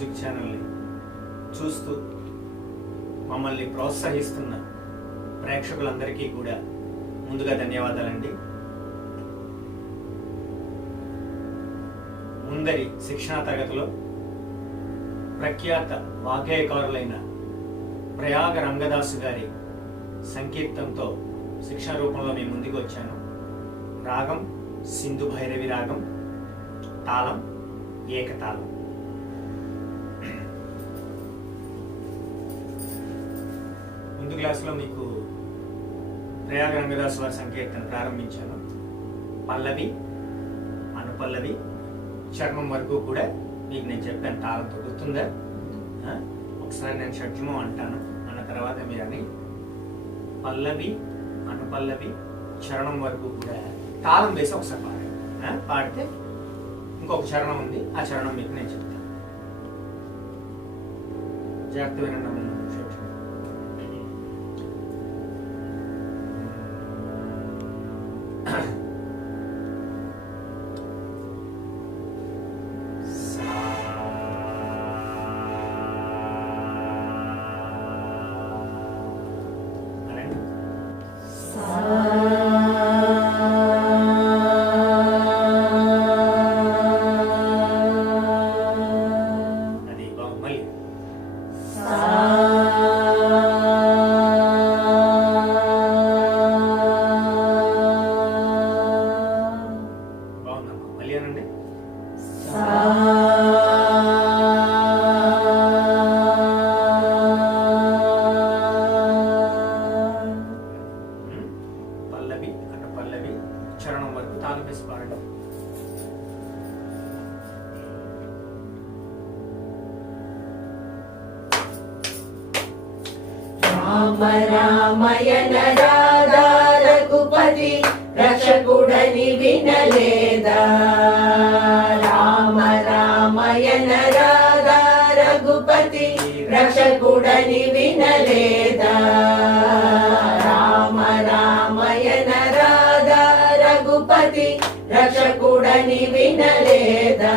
Music ఛానల్ని చూస్తూ మమ్మల్ని ప్రోత్సహిస్తున్న ప్రేక్షకులందరికీ కూడా ముందుగా ధన్యవాదాలండి. ముందరి శిక్షణా తరగతిలో ప్రఖ్యాత వాగ్గేయకారులైన ప్రయాగ రంగదాసు గారి సంకీర్తంతో శిక్షణ రూపంలో మీ ముందుకు వచ్చాను. రాగం సింధు భైరవి రాగం, తాళం ఏకతాళం. ముందు క్లాసులో మీకు ప్రయాగ రంగదాసు వారి సంకీర్తన ప్రారంభించాను. పల్లవి, అనుపల్లవి, చరణం వరకు కూడా మీకు నేను చెప్పాను. తాళంతో గుర్తుందా? ఒకసారి నేను షడ్జమం అంటాను, అన్న తర్వాత మీరు అని పల్లవి, అనుపల్లవి, చరణం వరకు కూడా తాళం వేసి ఒకసారి పాడండి. పాడితే ఇంకొక చరణం ఉంది, ఆ చరణం మీకు నేను చెప్తాను. జాగ్రత్త వినండి. చరణం వరకు తాళం వేసి పాడండి. రామ రామయన రాధా రఘుపతి రక్షకుడని వినలేదా? రామ రామయన రాధా రఘుపతి రక్షకుడని వినలేదా? రామ రామయన రాధా రఘుపతి రక్షకుడని వినలేదా?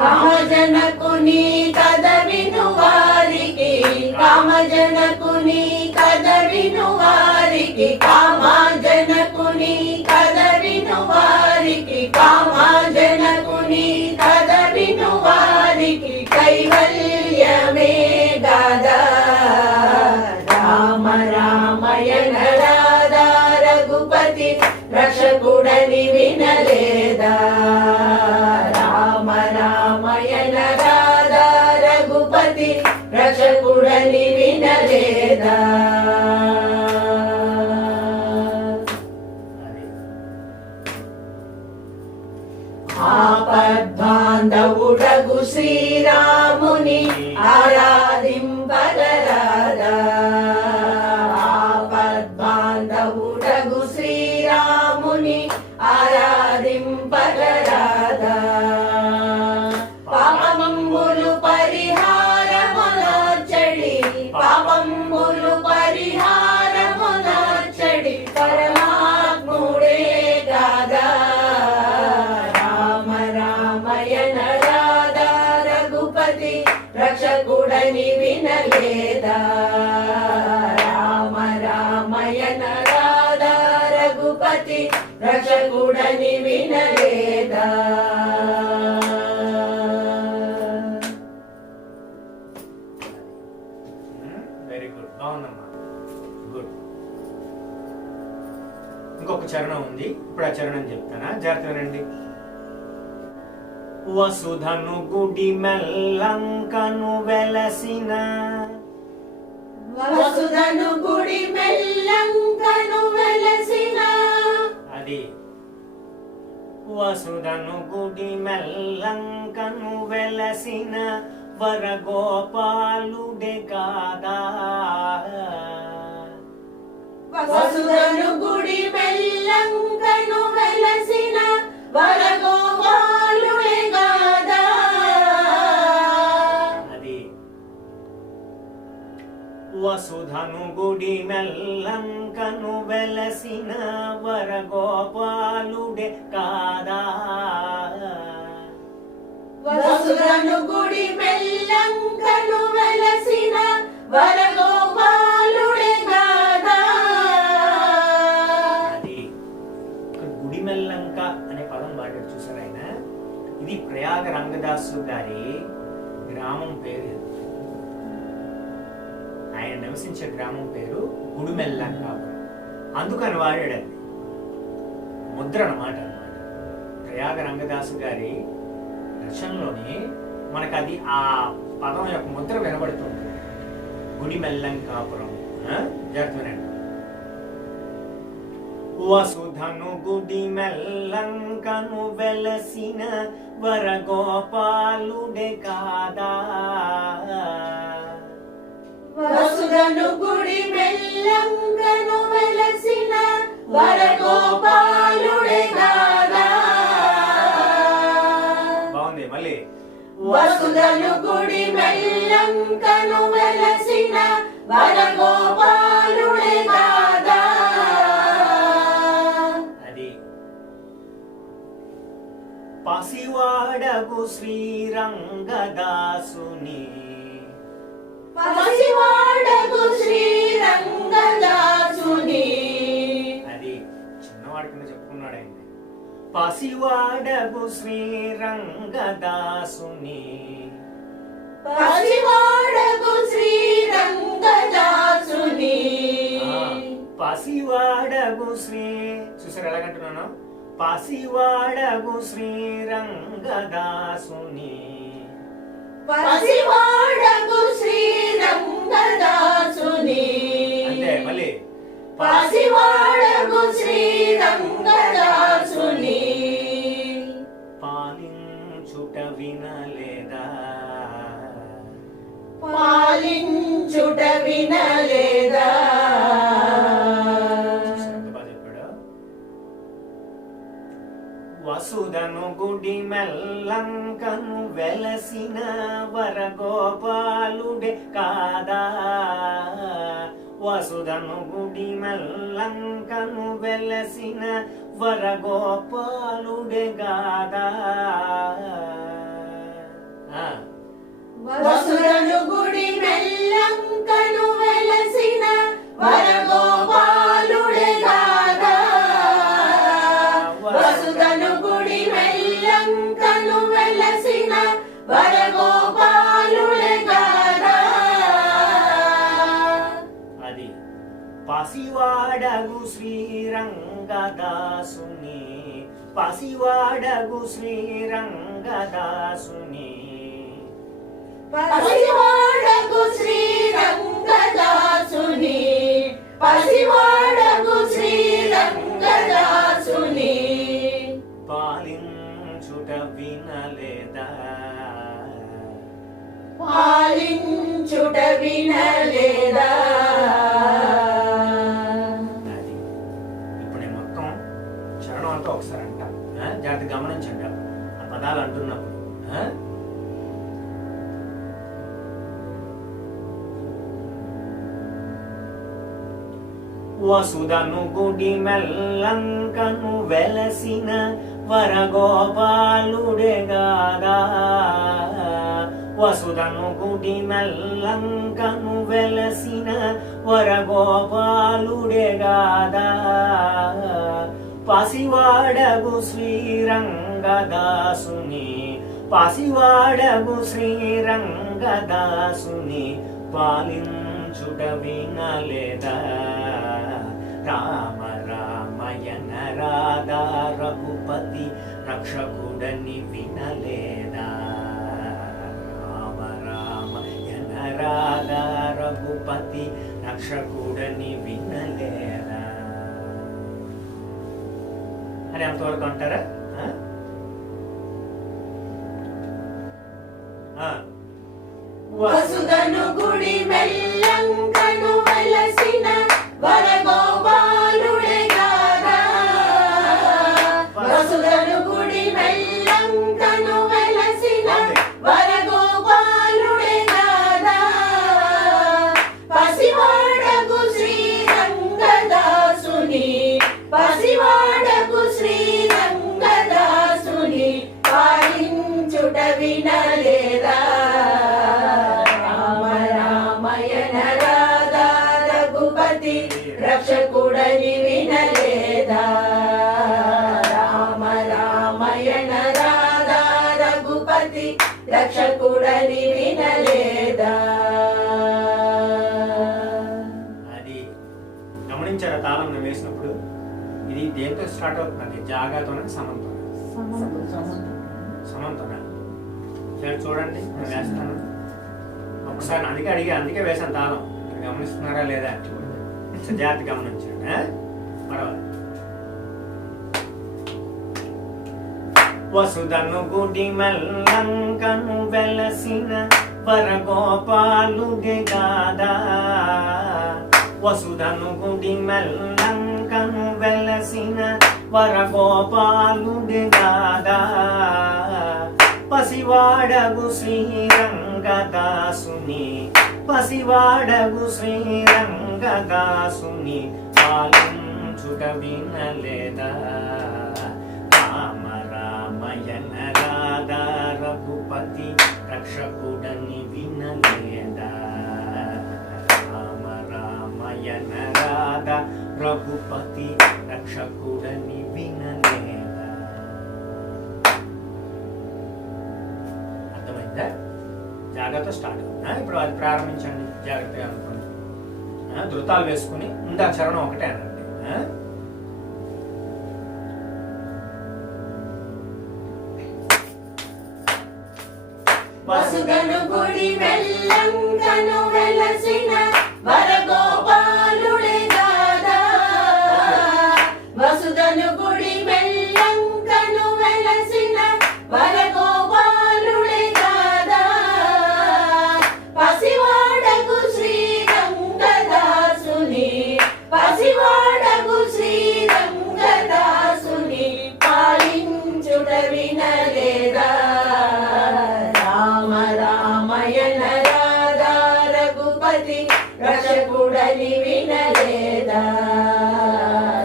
కామజనకుని కథ విను వారికి, కామజనకుని కథ విను వారికి, కామజనకుని కథ విను వారికి, కామజనకుని కథ విను వారికి కైవల్యమే గదా. రామ రామయన రాధా రఘుపతి రక్షకుడని వినలేదా? రామ రామయన రాధా రఘుపతి రక్షకుడని వినలేదా? ఆపద్బాంధవుడగు శ్రీరాముని ఆరాధింపగరాదా? ఆపద్బాంధవుడగు శ్రీరాముని ఆరాధింపగరాదా? పాపంబులు పరిహారమునొచ్చడి, పాపంబులు పరిహారమునొచ్చడి పరమాత్ముడే గదా. రామ రామయన రాధా రఘుపతి రక్షకుడని వినలేదా? రామ రామయన రాధా రఘుపతి రక్షకుడని వినలేదా? వెరీ గుడ్, బాగుందమ్మా, గుడ్. ఇంకొక చరణం ఉంది, ఇప్పుడు ఆ చరణం చెప్తానా, జాగ్రత్త వినండి. వసుధను గుడి మెల్లంకను వెలసిన, వసుధను గుడి మెల్లంకను వెలసిన, అది వసుధను గుడి మెల్లంకను వెలసిన వరగోపాలుడే కాదా? వసుధను గుడి మెల్లంకను వెలసిన వరగోపాలుడే కాదా? అది వసుధను గుడి మెల్లంక మెల్లంకను వెలసిన వరగోపాలుడే కాదా వసుధను గుడి మెల్లంకను వెలసిన వరగోపాలుడే కాదా. అది గుడి మెల్లంక అనే పదం వాడాడు చూసారు ఆయన. ఇది ప్రయాగ రంగదాసు గారి గ్రామం పేరు. ఆయన నివసించే గ్రామం పేరు గుడిమెల్లంక. అందుకని వాడాడు ముద్ర అన్నమాట. ప్రయాగ రంగదాసు గారి రచనలోని మనకు అది ఆ పదం యొక్క ముద్ర వినబడుతుంది. గుడిమెల్లంకాపురం. జాగ్రత్త. వసుధను గుడి మెల్లంకను వెలసిన వరగోపాలుడే కాదా వసుధను గుడి మెల్లంకను వెలసిన వరగోపాలుడే కాదా. బాగుంది. మళ్ళీ వసుధను గుడి మెల్లంకను వెలసిన వరగోపాలుడే కాదా. అది పసివాడగు శ్రీరంగదాసుని పసివాడగు శ్రీరంగదాసుని. అది చిన్నవాడి కింద చెప్పుకున్నాడు ఆయన. పసివాడగు శ్రీరంగదాసుని పసివాడగు శ్రీరంగదాసుని. పసివాడగు శ్రీ చూసారు ఎలాగంటున్నాను. పసివాడగు శ్రీరంగదాసుని పసివాడగు శ్రీరంగదాసుని. అంటే మళ్ళీ పసివాడగు శ్రీరంగదాసుని. పాలించుట వినలేదా పాలించుట వినలేదా. వసుధను గుడి మెల్లంకను వెలసిన వరగోపాలుడే కాదా వసుధను గుడి మెల్లంకను వెలసిన వరగోపాలుడే కాదా. వసుధను గుడి మెల్లంకను వెలసిన వరగోపాలుడే కాదా. వసుధను గుడి మెల్లంకను వెలసిన వరగోపాలుడే కాదా. అది పసివాడగు శ్రీరంగదాసుని పసివాడగు శ్రీరంగదాసుని పసివాడగు శ్రీరంగదాసుని. పసివాడగు శ్రీరంగదాసుని. పాలించుట వినలేదా పాలించుట వినలేదా. అది ఇప్పుడు నేను మొత్తం చరణం అంతా ఒకసారి అంట. జాగ్రత్త గమనించండి ఆ పదాలు అంటున్నప్పుడు. వసుధను గుడి మెల్లంకను వెలసిన వరగోపాలుడే గాదా వసుధను గుడి మెల్లంకను వెలసిన వరగోపాలుడే గాదా పసివాడగు శ్రీరంగదాసుని పసివాడగు శ్రీరంగదాసుని పాలించుట వినలేదా రామ రామయన రాధా రఘుపతి రక్షకుడని వినలేదా రామ రామయన రాధా రఘుపతి రక్షకుడని వినలేదా అని ఎంతవరకు అంటారా వసుధను గుడి మెల్లంకను వెలసిన వరగోపాలుడే గాదా వసుధను గుడి మెల్లంకను వెలసిన వరగోపాలుడే గాదా పసివాడగు శ్రీరంగదాసుని వినలేదా రామ రామయన రాధా రఘుపతి రక్షకుడని వినలేదా రామ రామయన రాధా రఘుపతి రక్షకుడని వినలేదా. అది గమనించారా తాళం వేసినప్పుడు ఇది దేంతో స్టార్ట్ అవుతుంది? జాగాతోనే సమంతో సమంతోనా? సరే చూడండి నేను వేస్తాను ఒకసారి. అందుకే వేసాను తాళం. మీరు గమనిస్తున్నారా లేదా? జాగ్రత్త గమనించండి. పర్వాలేదు. వసుధను గుడి మెల్లంకను వెలసిన వరగోపాలుడే గాదా వసుధను గుడి మెల్లంకను వెలసిన వరగోపాలుడే గాదా పసివాడగు శ్రీరంగదాసుని పాలించుట వినలేదా రామ రామయన రాధా రఘుపతి రక్షకుడని వినలేదా రామ రామయన రాధా రఘుపతి రక్షకుడని వినలేదా. అర్థమైందా? జాగ్రత్త స్టార్ట్ అవుతుందా? ఇప్పుడు అది ప్రారంభించండి జాగ్రత్తగా అనుకోండి. ధృతాలు వేసుకుని ముందు ఆ చరణం ఒకటే అనండి. వసుధను గుడి మెల్లంకను వెలసిన వరగోపాలుడే గాదా వసుధను గుడి మెల్లంకను వెలసిన వరగోపాలుడే గాదా పసివాడగు శ్రీరంగదాసుని పాలించుట వినలేదా రామ రామయన రాధా రఘుపతి రక్షకుడని వినలేదా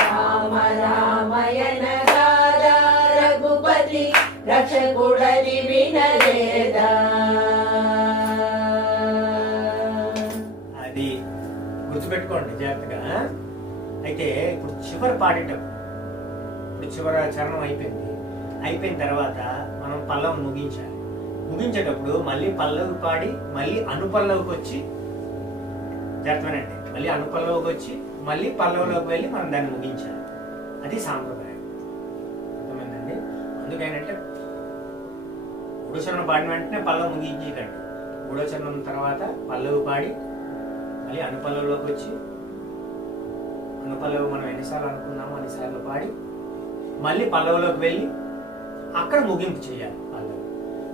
రామ రామయన రాధా రఘుపతి రక్షకుడని వినలేదా. అది గుర్తుపెట్టుకోండి జాగ్రత్తగా. అయితే ఇప్పుడు చివరి పాడేటప్పుడు చివరి చరణం అయిపోయిన తర్వాత మనం పల్లవి ముగించాలి. ముగించేటప్పుడు మళ్ళీ పల్లవి పాడి మళ్ళీ అనుపల్లవికి వచ్చి జాగ్రత్తనండి. మళ్ళీ అనుపల్లవికి వచ్చి మళ్ళీ పల్లవిలోకి వెళ్ళి మనం దాన్ని ముగించాలి. అది సాంప్రదాయం. అర్థమైందండి? అందుకేంటంటే మూడో చరణం పాడిన వెంటనే పల్లవి ముగించేటట్టు మూడో చరణం తర్వాత పల్లవి పాడి మళ్ళీ అనుపల్లవిలోకి వచ్చి అనుపల్లవి మనం ఎన్నిసార్లు అనుకున్నామో అన్నిసార్లు పాడి మళ్ళీ పల్లవిలోకి వెళ్ళి అక్కడ ముగింపు చేయాలి.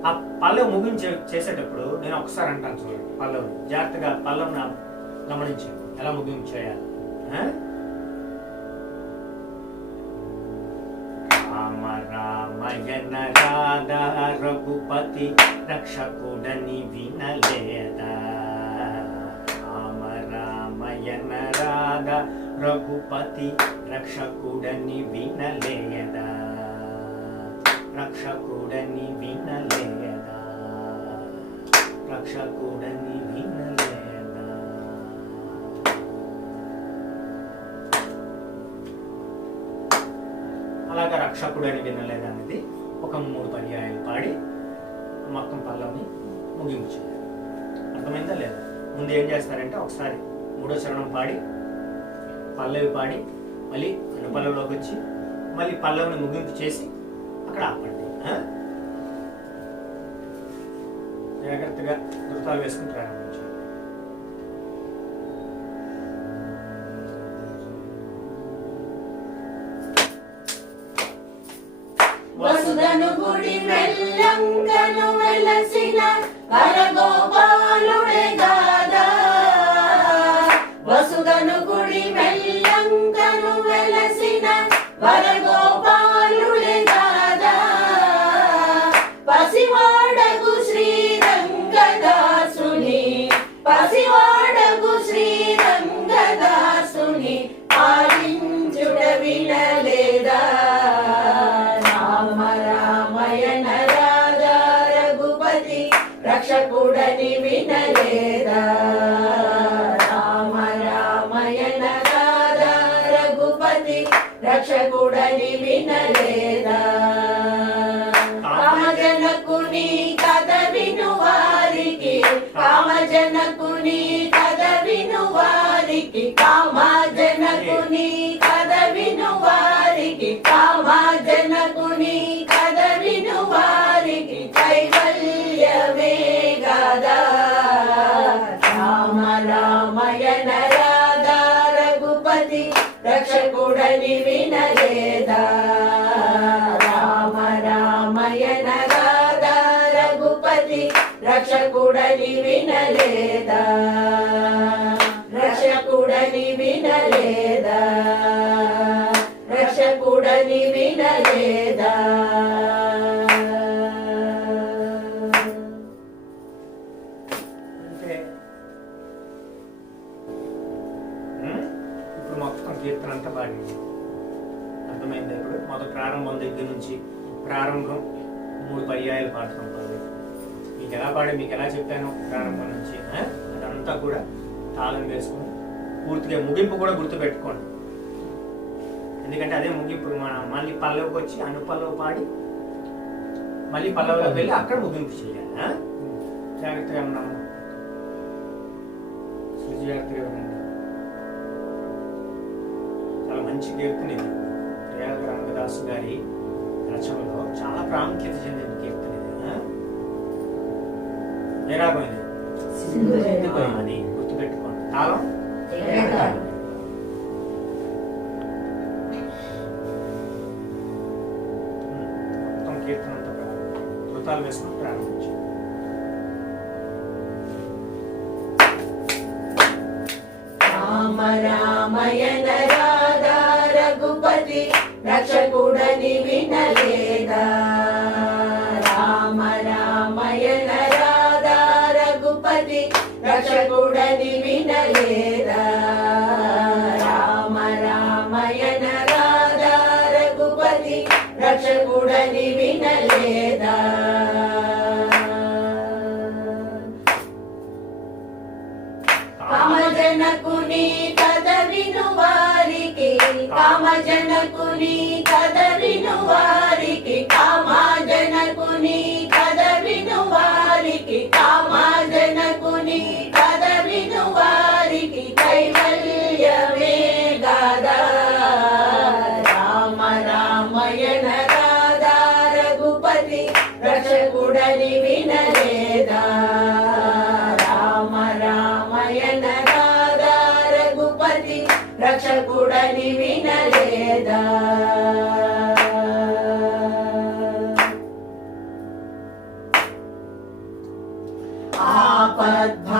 ఆ పల్లవి చేసేటప్పుడు నేను ఒకసారి అంటాను చూడండి. పల్లవి జాగ్రత్తగా పల్లవిని గమనించండి ఎలా ముగింపు చేయాలి. రామ రామయన రాధా రఘుపతి రక్షకుడని వినలేదా రామ రామయన రాధా రఘుపతి రక్షకుడని వినలేదా రక్షకుడని వినలేదా రక్షకుడని వినలేదా. అలాగా రక్షకుడని వినలేదా అనేది ఒక 3 పర్యాయాలు పాడి మొత్తం పల్లవిని ముగింపు చేయాలి. అర్థమైందా లేదా? ముందు ఏం చేస్తారంటే ఒకసారి మూడో చరణం పాడి పల్లవి పాడి మళ్ళీ అనుపల్లవిలోకి వచ్చి మళ్ళీ పల్లవిని ముగింపు చేసి అక్కడ ఆపండి. జాగ్రత్తగా ధృతాలు వేసుకుని ప్రారంభించాలి. వసుధను గుడి మెల్లంకను వెలసిన వరగోపాలుడే గాదా వసుధను గుడి మెల్లంకను వెలసిన వరగోపాలుడే గాదా పసివాడగు శ్రీరంగదాసుని పాలించుట వినలేదా రామ రామయన రాధా రఘు రక్షకుడని వినలేదా రామ రామయన రాధా రఘుపతి రక్షకుడని వినలేదా కామజనకుని కథ విను వారికి కామజనకుని కథ విను వారికి కామజనకుని కథ విను వారికి కామజనకుని కథ విను వారికి కైవల్యమే గదా రామ రామయన రాధా రఘుపతి రక్షకుడని వినలేదా రామ రామయన రాధా రఘుపతి రక్షకుడని వినలేదా రక్షకుడని వినలేదా రక్షకుడని వినలేదా అంటే ఇప్పుడు మొత్తం కీర్తన అంతా పాడింది. అర్థమైంది. ఇప్పుడు మొదటి ప్రారంభం దగ్గర నుంచి ప్రారంభం 3 పర్యాయాలు పాడటం పర్లేదు. మీకు ఎలా పాడి మీకు ఎలా చెప్పాను ప్రారంభం నుంచి అదంతా కూడా తాళం వేసుకుని పూర్తిగా ముగింపు కూడా గుర్తుపెట్టుకోండి. ఎందుకంటే అదే ముగింపు. మళ్ళీ పల్లవికి వచ్చి అనుపల్లవి పాడి మళ్ళీ పల్లవిలోకి వెళ్ళి అక్కడ ముగింపు చేయాలి. జాగ్రత్తగా ఉన్నాము. జాగ్రత్తగా ఉండండి. చాలా మంచి కీర్తన ఇది. ప్రయాగ రంగదాసు గారి రచనలో చాలా ప్రాముఖ్యత చెందిన కీర్తన ఇది. ఏ రాగం ఇది? అని గుర్తుపెట్టుకోండి. తాళం మొత్తం కీర్తన అంతా కృతాలు వేసుకుని ప్రారంభించారు. రామ రామయన రాధా రఘుపతి రక్షకుడని వినలేదా రామ రామయన రాధా రఘుపతి రక్షకుడని వినలేదా రామ రామయన రాధా రఘుపతి రక్షకుడని వినలేదా కామజనకుని కథ విను వారికి కామజనకుని కథ విను వారికి కామజనకుని కథ విను వారికి కామజనకుని కథ విను వారికి కైవల్యమే గదా రామ రామయన రాధా రఘుపతి రక్షకుడని వినలేదా రామ రామయన రాధా రఘుపతి రక్షకుడని వినలేదా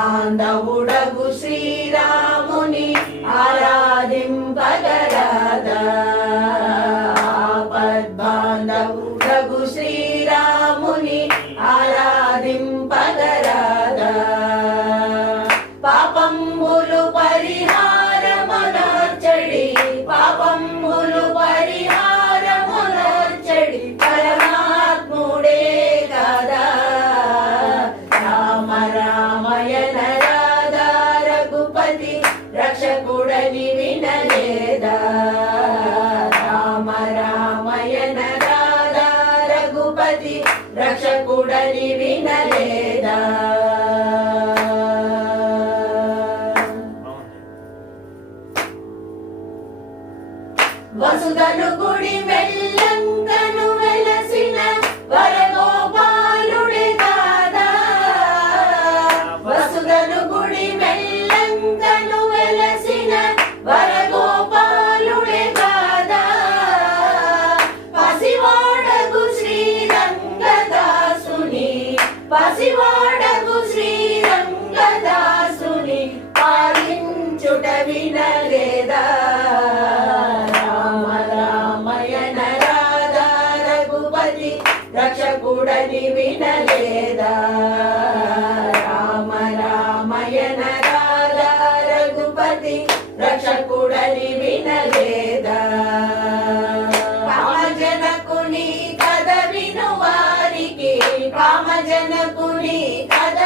ఆపద్బాంధవుడగు శ్రీరాముని ఆరాధింపగలదా ఆపద్బాంధవుడగు శ్రీరాముని ఆరాధింపగలదా పాపంబులు పరిహారమునర్చడి పాపంబులు పరిహారమునర్చడి పరమాత్ముడే కదా రామ రామయన రాధా రఘుపతి రక్షకుడని వినలేదా రామ రామయన రాధా రఘుపతి రక్షకుడని వినలేదా వసుధను గుడి మెల్లంగను వెలసిన వరగోపాలుడే కాదా వసుధను గుడి మెల్లంగను వెలసిన వరగోపాలుడే కాదా పసివాడగు శ్రీరంగదాసుని పసివాడగు శ్రీరంగదాసుని పాలించుట వినలేదా రక్షకుడని వినలేదా రామ రామయన రాధా రఘుపతి రక్షకుడని వినలేదా కామజనకుని కథ విను వారికి కామజనకుని కథ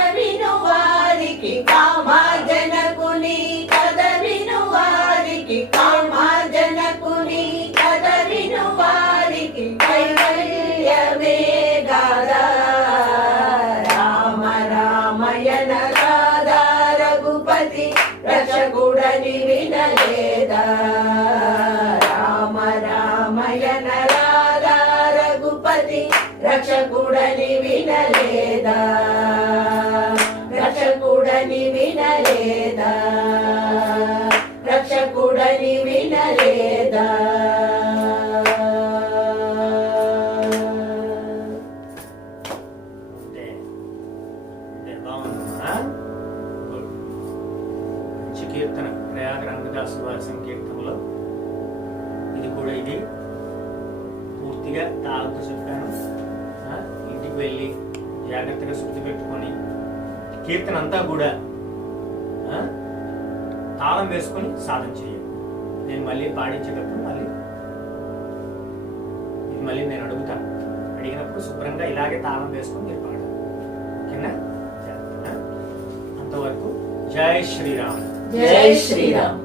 వినలేదా రామ రామయన రాధా రఘుపతి రక్షకుడని వినలేదా రక్షకుడని వినలేదా రక్షకుడని వినలేదా మంచి కీర్తన ప్రయాగ రంగదాసు వారి సంకీర్తనలో ఇది పూర్తిగా తాళంతో చెప్పాను. ఇంటికి వెళ్ళి జాగ్రత్తగా శుద్ధి పెట్టుకొని కీర్తన అంతా కూడా తాళం వేసుకొని సాధన చేయాలి. నేను మళ్ళీ పాడించేటప్పుడు మళ్ళీ నేను అడిగినప్పుడు శుభ్రంగా ఇలాగే తాళం వేసుకొని మీరు పాడాలి. ఓకేనా? అంతవరకు జై శ్రీరామ్. జై శ్రీరామ్.